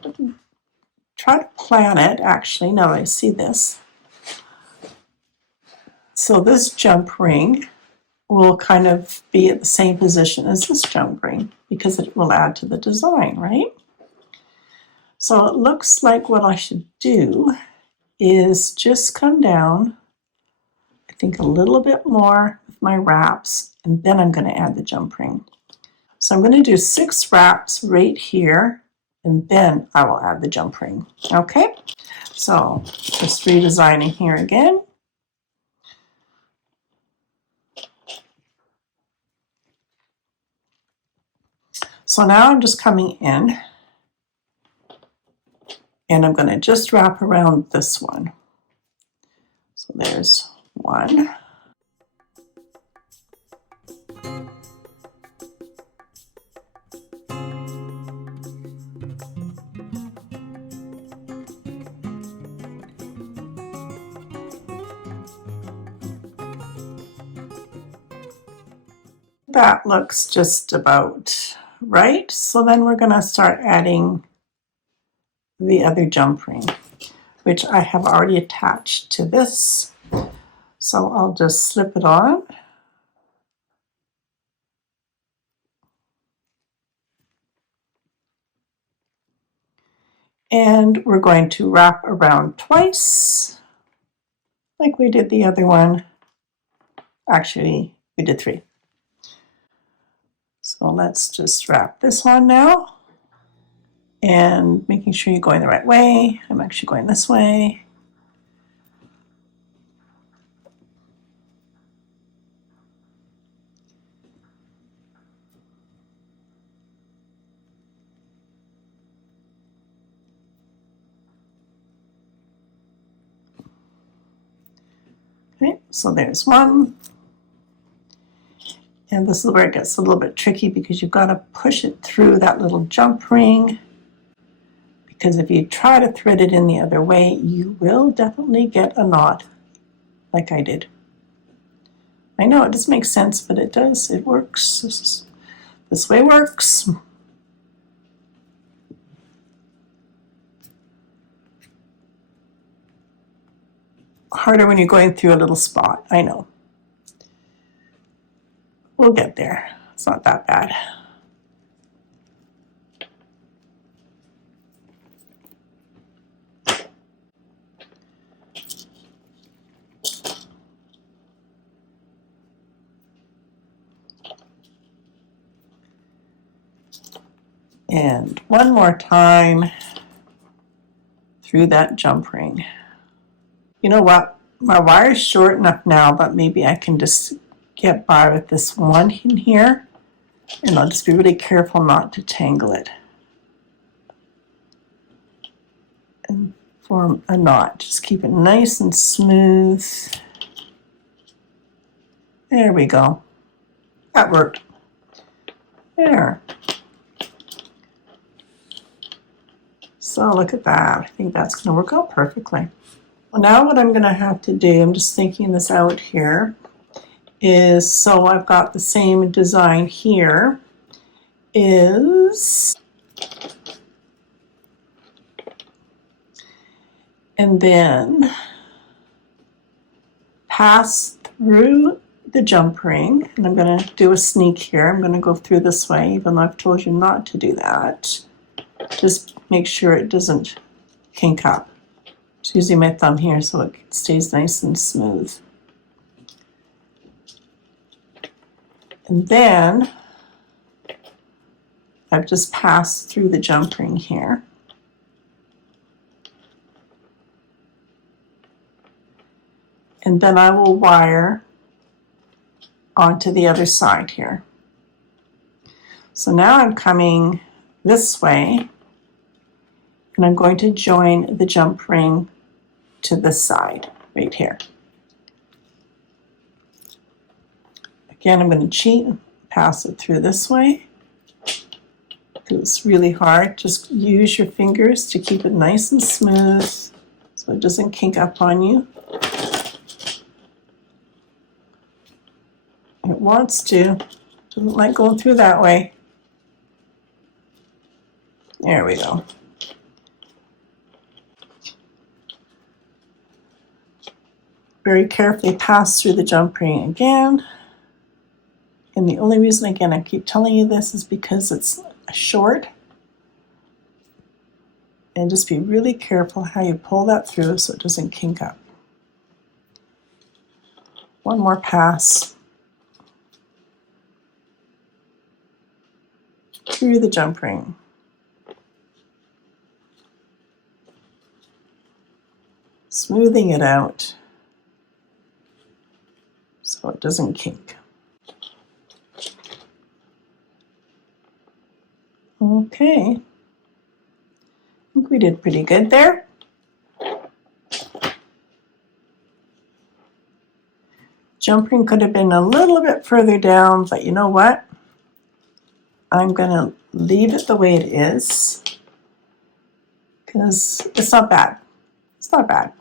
try to plan it, actually, now that I see this, so this jump ring will kind of be at the same position as this jump ring because it will add to the design, right? So it looks like what I should do is just come down, I think a little bit more with my wraps, and then I'm going to add the jump ring. So I'm going to do 6 wraps right here, and then I will add the jump ring. Okay, so just redesigning here again. So now I'm just coming in and I'm going to just wrap around this one. So there's one. That looks just about right. So then we're going to start adding the other jump ring, which I have already attached to this. So I'll just slip it on. And we're going to wrap around twice, like we did the other one. Actually, we did 3. So let's just wrap this one now. And making sure you're going the right way. I'm actually going this way. Okay, so there's one. And this is where it gets a little bit tricky because you've got to push it through that little jump ring. Because if you try to thread it in the other way, you will definitely get a knot, like I did. I know it doesn't make sense, but it does. It works. This way works. Harder when you're going through a little spot, I know. We'll get there. It's not that bad. And one more time through that jump ring. You know what? My wire is short enough now, but maybe I can just get by with this one in here. And I'll just be really careful not to tangle it. And form a knot. Just keep it nice and smooth. There we go. That worked. There. So look at that. I think that's going to work out perfectly. Well, now what I'm going to have to do, I'm just thinking this out here, is so I've got the same design here, is, and then pass through the jump ring, and I'm going to do a sneak here. I'm going to go through this way, even though I've told you not to do that. Just make sure it doesn't kink up. Just using my thumb here so it stays nice and smooth. And then I've just passed through the jump ring here. And then I will wire onto the other side here. So now I'm coming this way, and I'm going to join the jump ring to this side right here. Again, I'm going to cheat, pass it through this way, because it's really hard. Just use your fingers to keep it nice and smooth so it doesn't kink up on you. It wants to. Doesn't like going through that way. There we go. Very carefully pass through the jump ring again. And the only reason, again, I keep telling you this is because it's short. And just be really careful how you pull that through so it doesn't kink up. One more pass through the jump ring. Smoothing it out so it doesn't kink. Okay. I think we did pretty good there. Jump ring could have been a little bit further down, but you know what? I'm going to leave it the way it is because it's not bad. It's not bad.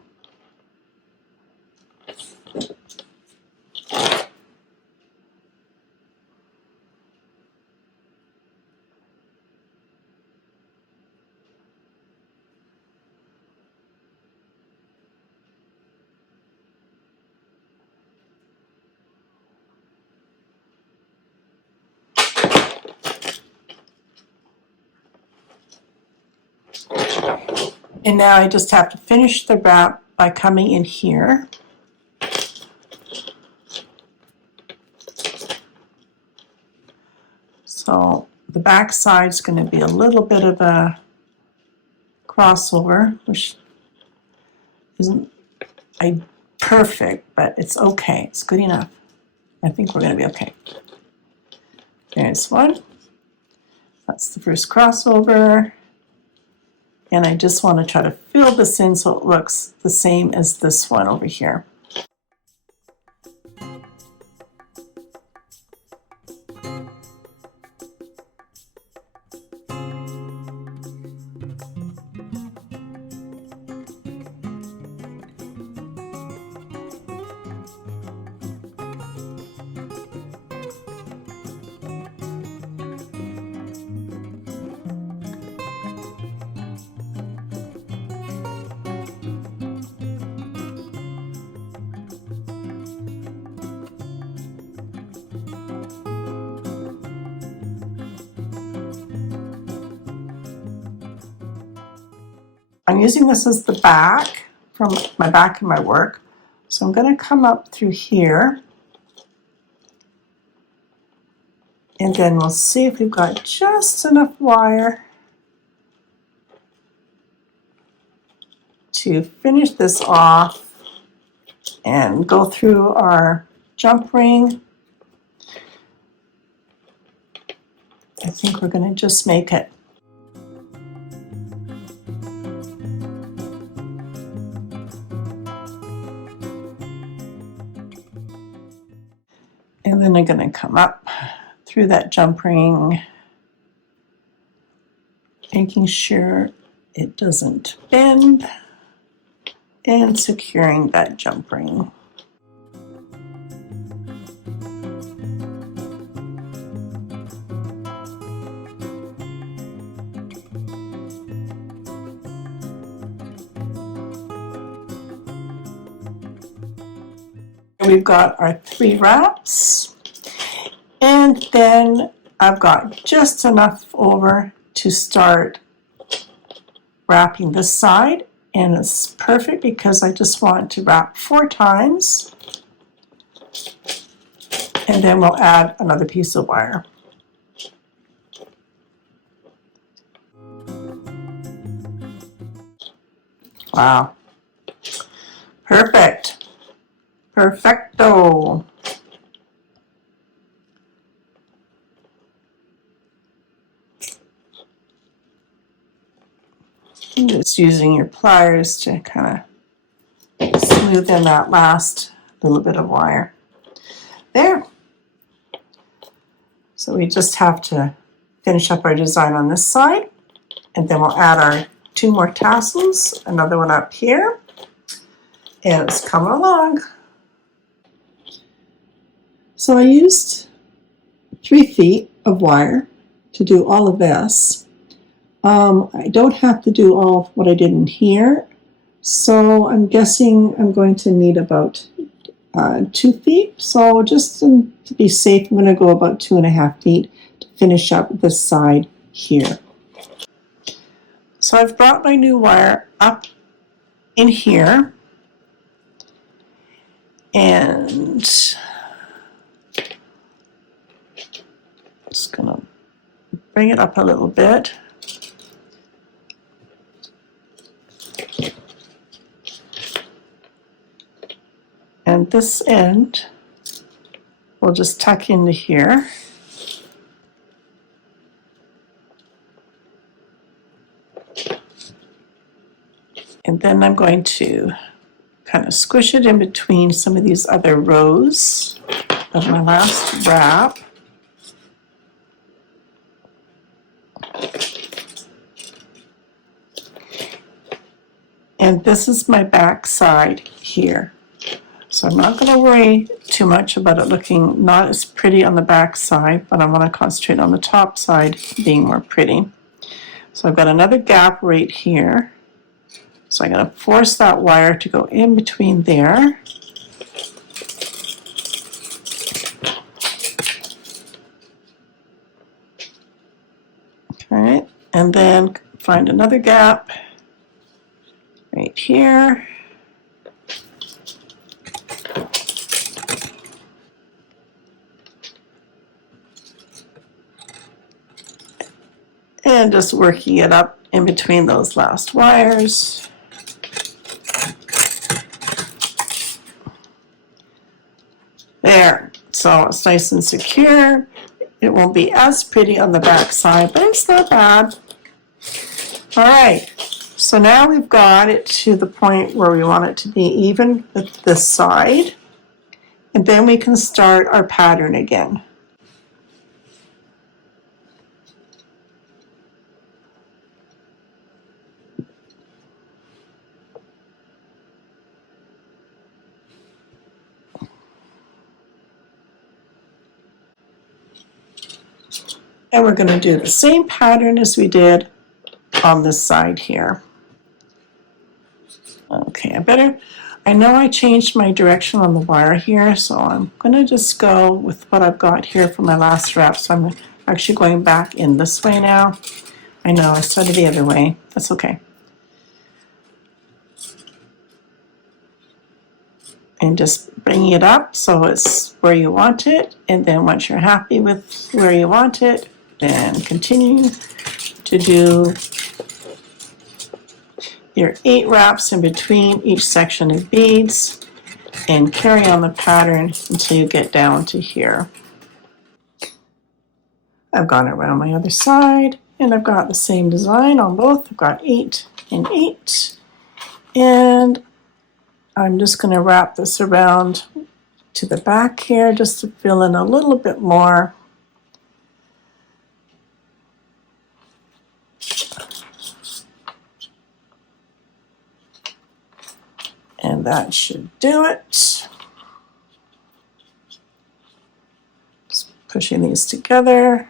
And now I just have to finish the wrap by coming in here. So the back side is going to be a little bit of a crossover, which isn't perfect, but it's okay. It's good enough. I think we're going to be okay. There's one. That's the first crossover. And I just want to try to fill this in so it looks the same as this one over here. I'm using this as the back from my back in my work. So I'm going to come up through here. And then we'll see if we've got just enough wire to finish this off and go through our jump ring. I think we're going to just make it. And then I'm going to come up through that jump ring, making sure it doesn't bend, and securing that jump ring. We've got our 3 wraps, and then I've got just enough over to start wrapping this side, and it's perfect because I just want to wrap 4 times, and then we'll add another piece of wire. Wow, perfect. Perfecto. And just using your pliers to kind of smooth in that last little bit of wire. There. So we just have to finish up our design on this side, and then we'll add our 2 more tassels, another one up here, and it's coming along. So I used 3 feet of wire to do all of this. I don't have to do all of what I did in here, so I'm guessing I'm going to need about 2 feet. So just to be safe, I'm going to go about 2.5 feet to finish up this side here. So I've brought my new wire up in here, and just going to bring it up a little bit. And this end we'll just tuck into here. then I'm going to kind of squish it in between some of these other rows of my last wrap. And this is my back side here. So I'm not going to worry too much about it looking not as pretty on the back side, but I want to concentrate on the top side being more pretty. So I've got another gap right here. So I'm going to force that wire to go in between there. Okay, and then find another gap right here. And just working it up in between those last wires. There, so it's nice and secure. It won't be as pretty on the back side, but it's not bad. All right, so now we've got it to the point where we want it to be even with this side, and then we can start our pattern again. And we're going to do the same pattern as we did on this side here. Okay, I know I changed my direction on the wire here, so I'm going to just go with what I've got here for my last wrap. So I'm actually going back in this way now. I know I started the other way. That's okay. And just bringing it up so it's where you want it. And then once you're happy with where you want it, then continue to do your 8 wraps in between each section of beads and carry on the pattern until you get down to here. I've gone around my other side and I've got the same design on both. I've got 8 and 8, and I'm just going to wrap this around to the back here just to fill in a little bit more. And that should do it. Just pushing these together.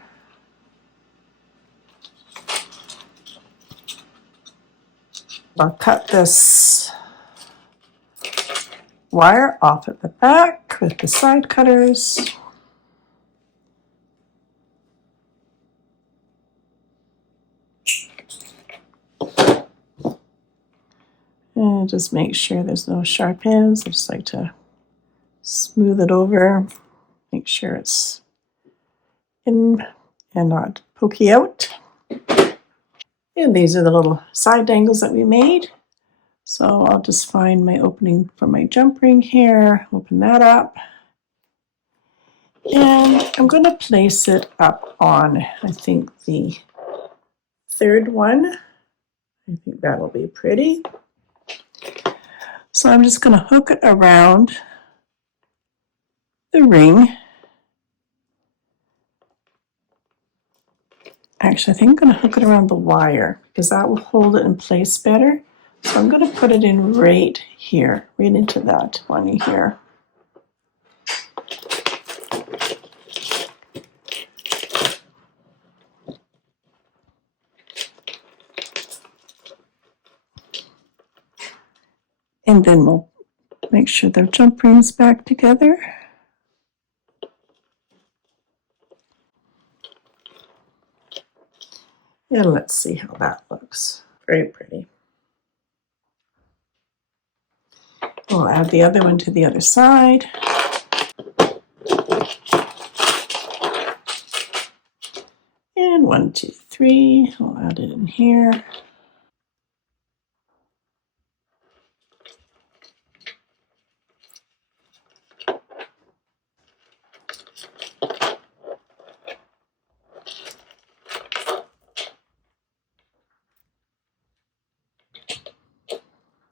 I'll cut this wire off at the back with the side cutters. And just make sure there's no sharp ends. I just like to smooth it over, make sure it's in and not pokey out. And these are the little side dangles that we made. So I'll just find my opening for my jump ring here, open that up. And I'm going to place it up on, I think, the third one. I think that'll be pretty. So I'm just going to hook it around the ring. Actually, I think I'm going to hook it around the wire because that will hold it in place better. So I'm going to put it in right here, right into that one here. And then we'll make sure the jump rings back together. And let's see how that looks. Very pretty. We'll add the other one to the other side. And 1, 2, 3. I'll add it in here.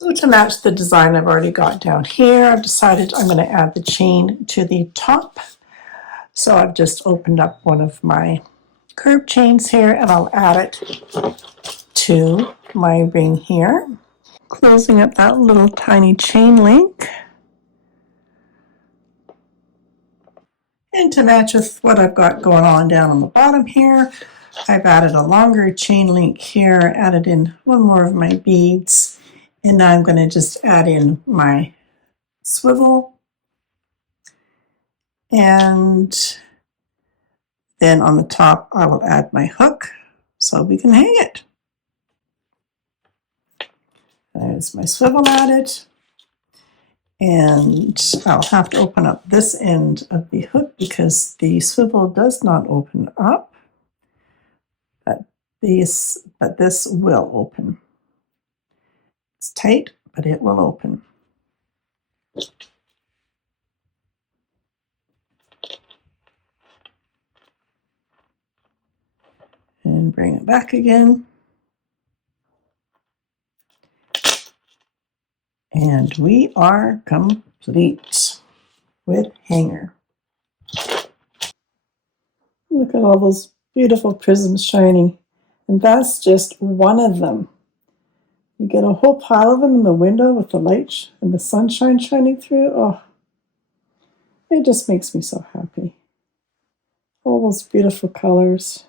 So to match the design I've already got down here, I've decided I'm going to add the chain to the top. So I've just opened up one of my curved chains here and I'll add it to my ring here. Closing up that little tiny chain link. And to match with what I've got going on down on the bottom here, I've added a longer chain link here, added in one more of my beads, and now I'm going to just add in my swivel, and then on the top I will add my hook so we can hang it. There's my swivel added, and I'll have to open up this end of the hook because the swivel does not open up, but this will open. It's tight, but it will open. And bring it back again. And we are complete with hanger. Look at all those beautiful prisms shining. And that's just one of them. You get a whole pile of them in the window with the light and the sunshine shining through. Oh, it just makes me so happy. All those beautiful colors.